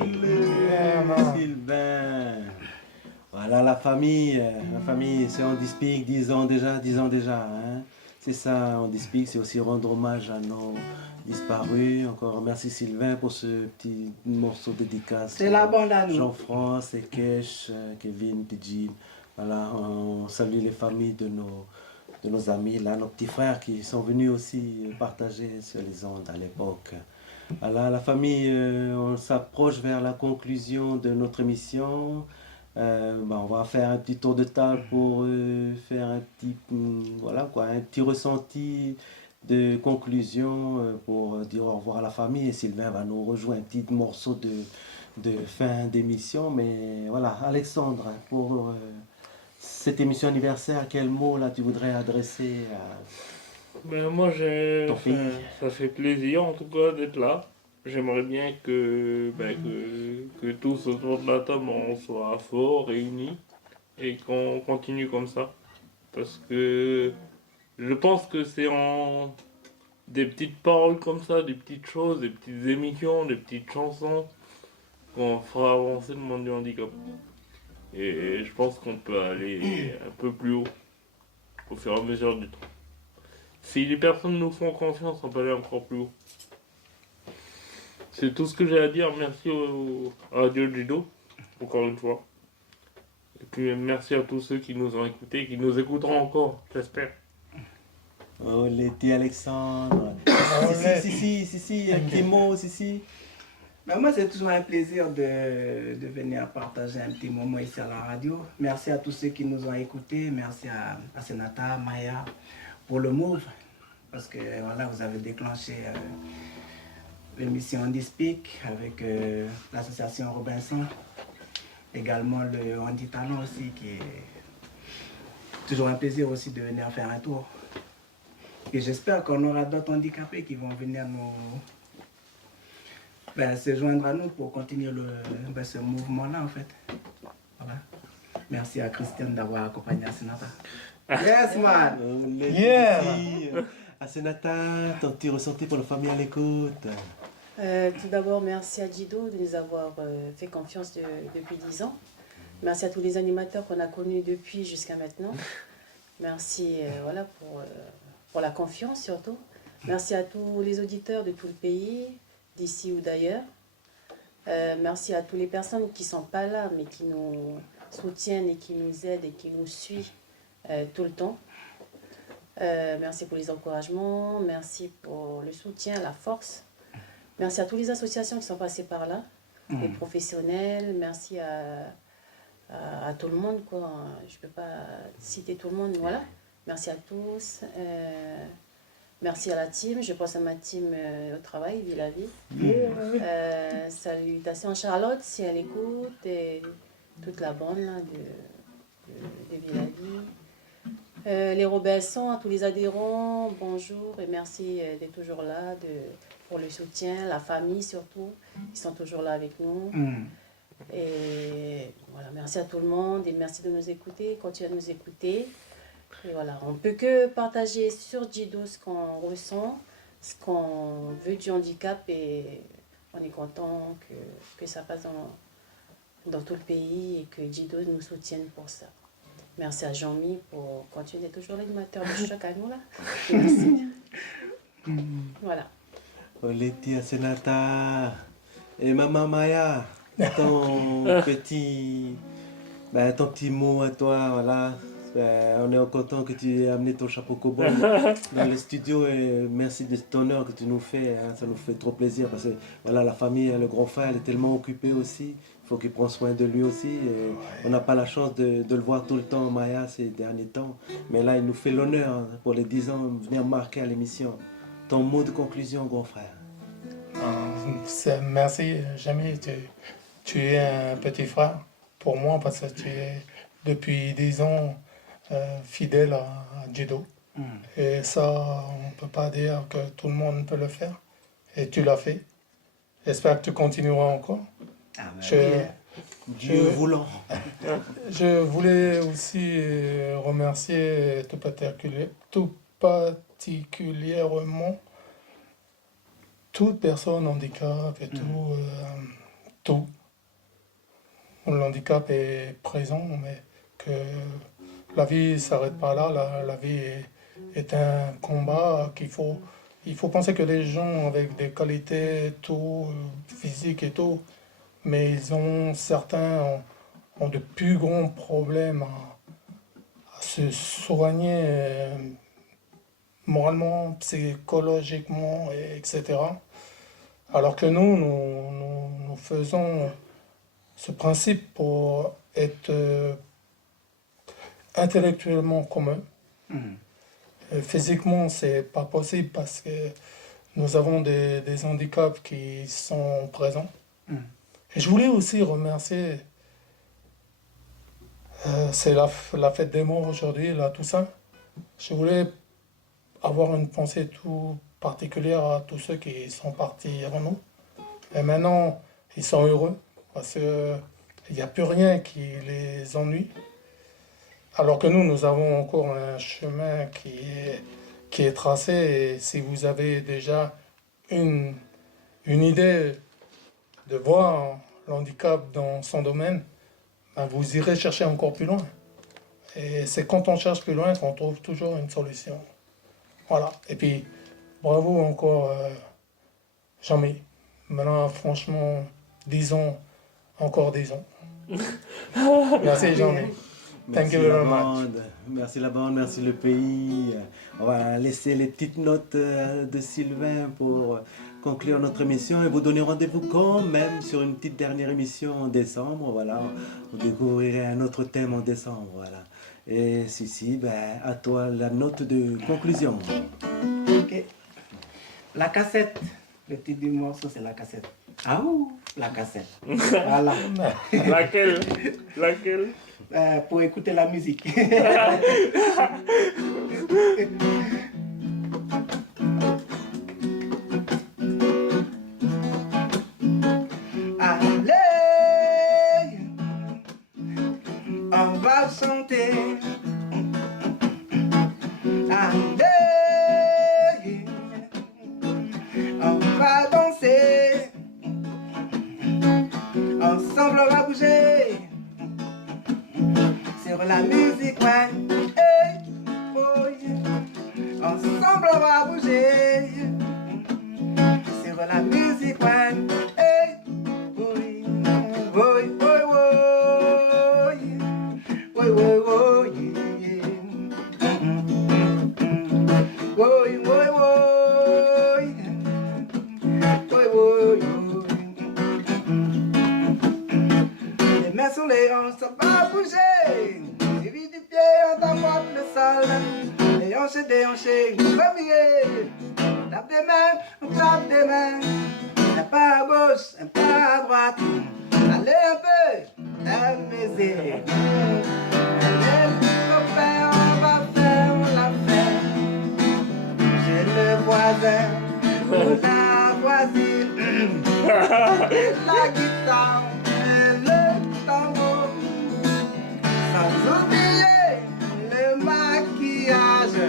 Sylvain. Voilà la famille, c'est On Speak, 10 ans déjà. Hein. C'est ça, On Speak, c'est aussi rendre hommage à nos disparus. Encore merci Sylvain pour ce petit morceau de dédicace. C'est la bande à nous. Jean-France, Ekesh, Kevin, Pidgin. Voilà, on salue les familles de nos amis, là, nos petits frères qui sont venus aussi partager sur les ondes à l'époque. Voilà, la famille, on s'approche vers la conclusion de notre émission. On va faire un petit tour de table pour faire un petit, un petit ressenti de conclusion pour dire au revoir à la famille. Et Sylvain va nous rejoindre un petit morceau de fin d'émission. Mais voilà, Alexandre, pour cette émission anniversaire, quel mot là tu voudrais adresser à Moi, ton pays? ça fait plaisir en tout cas d'être là. J'aimerais bien que tous autour de la table on soit forts, réunis et qu'on continue comme ça. Parce que je pense que c'est en des petites paroles comme ça, des petites choses, des petites émissions, des petites chansons qu'on fera avancer le monde du handicap. Et je pense qu'on peut aller un peu plus haut au fur et à mesure du temps. Si les personnes nous font confiance, on peut aller encore plus haut. C'est tout ce que j'ai à dire. Merci à Radio Jido, encore une fois. Et puis merci à tous ceux qui nous ont écoutés et qui nous écouteront encore, j'espère. Oh, l'été Alexandre. Si, un petit mot, si. Ben moi, c'est toujours un plaisir de venir partager un petit moment ici à la radio. Merci à tous ceux qui nous ont écoutés. Merci à Senata, Maya, pour le move. Parce que voilà, vous avez déclenché l'émission On Speak avec l'association Robinson. Également le Handi Talent aussi, qui est toujours un plaisir aussi de venir faire un tour. Et j'espère qu'on aura d'autres handicapés qui vont venir se joindre à nous pour continuer ce mouvement-là en fait. Voilà. Merci à Christiane d'avoir accompagné Asenata. Yes man! Yeah! Asenata, ton petit ressenti pour la famille à l'écoute? Tout d'abord, merci à Jido de nous avoir fait confiance depuis 10 ans. Merci à tous les animateurs qu'on a connus depuis jusqu'à maintenant. Merci pour la confiance surtout. Merci à tous les auditeurs de tout le pays, d'ici ou d'ailleurs. Merci à toutes les personnes qui ne sont pas là, mais qui nous soutiennent et qui nous aident et qui nous suivent tout le temps. Merci pour les encouragements, merci pour le soutien, la force. Merci à toutes les associations qui sont passées par là, les professionnels, merci à tout le monde, quoi. Je ne peux pas citer tout le monde, voilà. Merci à tous. Merci à la team, je pense à ma team au travail, Vie la vie. Salutations à Charlotte, si elle écoute, et toute la bande là, de Vie la vie. Les Robinson, à tous les adhérents, bonjour et merci d'être toujours là pour le soutien, la famille surtout, ils sont toujours là avec nous. Et voilà, merci à tout le monde et merci de nous écouter, continuez à nous écouter. Et voilà, on ne peut que partager sur Jido ce qu'on ressent, ce qu'on veut du handicap et on est content que ça passe dans tout le pays et que Jido nous soutienne pour ça. Merci à Jean-Mi pour continuer d'être toujours l'animateur de choc à nous là. Merci. Voilà. Oletia Senata et Maman Maya, ton ton petit mot à toi, voilà. On est content que tu aies amené ton chapeau cow-boy dans le studio et merci de cet honneur que tu nous fais, hein. Ça nous fait trop plaisir parce que voilà, la famille, le grand frère, elle est tellement occupée aussi, il faut qu'il prenne soin de lui aussi. Et on n'a pas la chance de le voir tout le temps, Maya, ces derniers temps, mais là il nous fait l'honneur, hein, pour les 10 ans, de venir marquer à l'émission. Ton mot de conclusion, grand frère. Merci, Jamie, tu es un petit frère pour moi parce que tu es depuis 10 ans fidèle à Jido. Et ça, on ne peut pas dire que tout le monde peut le faire. Et tu l'as fait. J'espère que tu continueras encore. Dieu voulant. Je voulais aussi remercier tout particulièrement toute personne handicap et tout. Le handicap est présent, mais que la vie ne s'arrête pas là. La vie est un combat il faut penser que les gens avec des qualités physiques et tout, mais certains ont de plus grands problèmes à se soigner moralement, psychologiquement, etc. Alors que nous faisons ce principe pour être intellectuellement commun. Physiquement, c'est pas possible parce que nous avons des handicaps qui sont présents. Et je voulais aussi remercier, c'est la fête des morts aujourd'hui, la Toussaint. Je voulais avoir une pensée tout particulière à tous ceux qui sont partis avant nous. Et maintenant, ils sont heureux parce qu'il n'y a plus rien qui les ennuie. Alors que nous avons encore un chemin qui est tracé. Et si vous avez déjà une idée de voir l'handicap dans son domaine, ben vous irez chercher encore plus loin. Et c'est quand on cherche plus loin qu'on trouve toujours une solution. Voilà. Et puis, bravo encore, Jean-Mi. Maintenant, franchement, 10 ans, encore 10 ans. Merci, Jean-Mi. Thank you very much. Merci la bande, merci le pays. On va laisser les petites notes de Sylvain pour conclure notre émission et vous donner rendez-vous quand même sur une petite dernière émission en décembre. Voilà, vous découvrirez un autre thème en décembre. Voilà. Et à toi la note de conclusion. Ok. La cassette. Le titre du morceau, c'est la cassette. Ah ouh, la cassette. Voilà. Laquelle Pour écouter la musique. Allez, on va chanter. Allez, on va danser. Ensemble on va bouger. Sur la musique, ouais. Hey, oh yeah. Ensemble on va bouger. Sur la musique, ouais. Hey, oh yeah. Oh yeah, oh yeah. Oh yeah, oh yeah. Oh yeah, oh yeah. Oh yeah. Les mains sur les hanches, ça va bouger. Suivi du pied, on t'envoie le sol. Les hanches déhanchées, premier. On tape des mains, on tape des mains. Un pas à gauche, un pas à droite. Allez un peu, amusez. Allez, copains, on va faire pour la voisine, et la guitare et le tambour, sans oublier le maquillage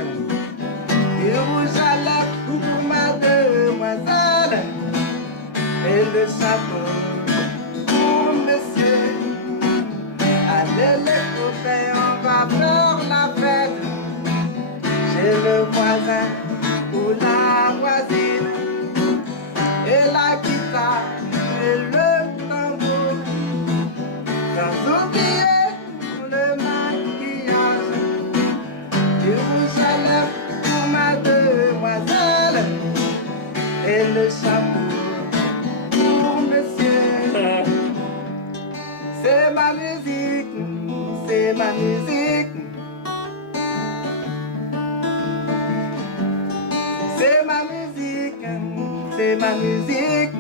et rouge à lèvres pour ma demoiselle et le chapeau pour monsieur. Allez les copains, on va faire la fête. J'ai le voisin ou la voisine et la guitare et le tambour, sans oublier le maquillage du rouge à lèvres pour ma demoiselle et le chapeau pour monsieur. C'est ma musique, c'est ma musique. C'est ma musique, c'est ma musique.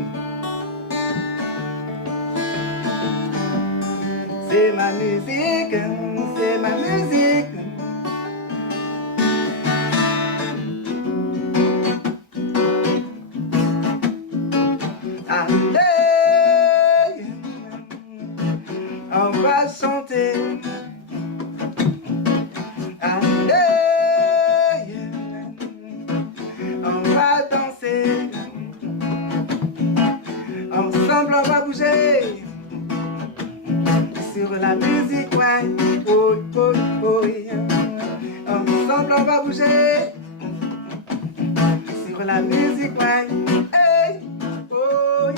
C'est ma musique, c'est ma musique. Allez, on va chanter. Allez, on va danser. Ensemble, on va bouger. Sur la musique, ouais. Oh, oh, oh. Ensemble, on va bouger. Sur la musique, ouais. Hey, oh, oh,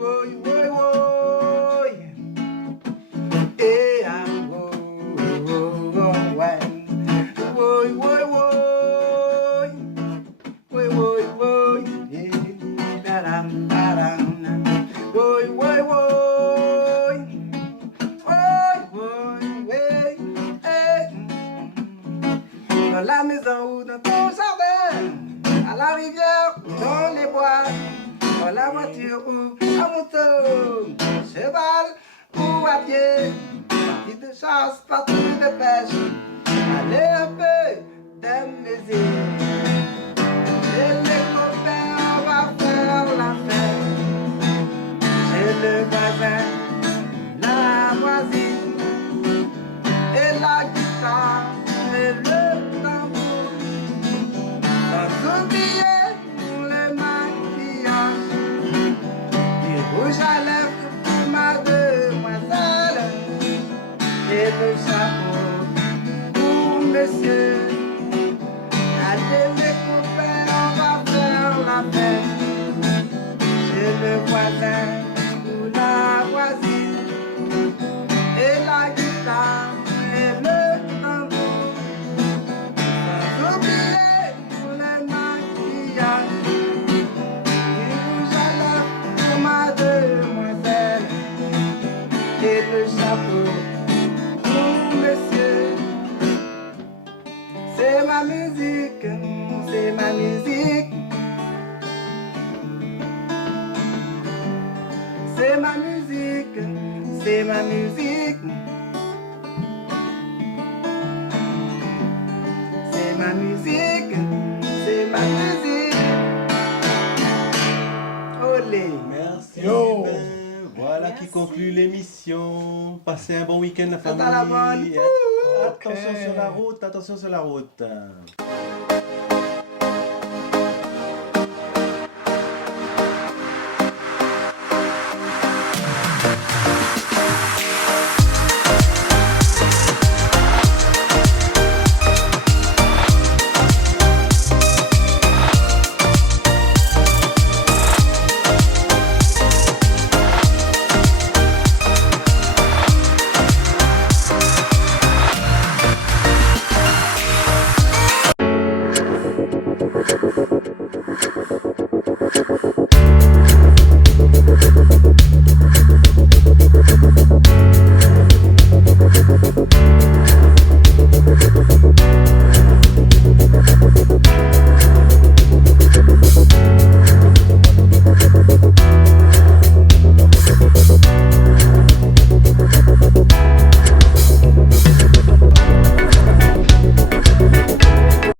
oh, oh. Hey, ah, oh, oh, oh, ouais. Oh, oh, oh. Woy, woy, woy, yeah. Da-dam, da-dam. Woy, woy, woy. Woy, woy, woy, hey. Dans la maison ou dans ton jardin, à la rivière ou dans les bois, dans la voiture ou à moto, cheval ou à pied, partie de chasse, partie de pêche, allez un peu d'amuser. Et les copains, on va faire la fête. Chez le voisin, la voisine, et la guitare, et le tambour. Sans oublier le maquillage, du rouge à lèvres pour ma demoiselle, et le chapeau pour monsieur. Allez les copains, on va faire la fête. Chez le voisin ou la voisine, et la guitare et le tambour. Sans oublier le maquillage, du rouge à lèvres pour ma demoiselle, et le chapeau pour monsieur. C'est ma musique, c'est ma musique. C'est ma musique, c'est ma musique. C'est ma musique, c'est ma musique. Olé. Merci. Yo. Ben, voilà qui conclut l'émission. Passez un bon week-end la À la bonne. famille. Attention sur la route, attention sur la route.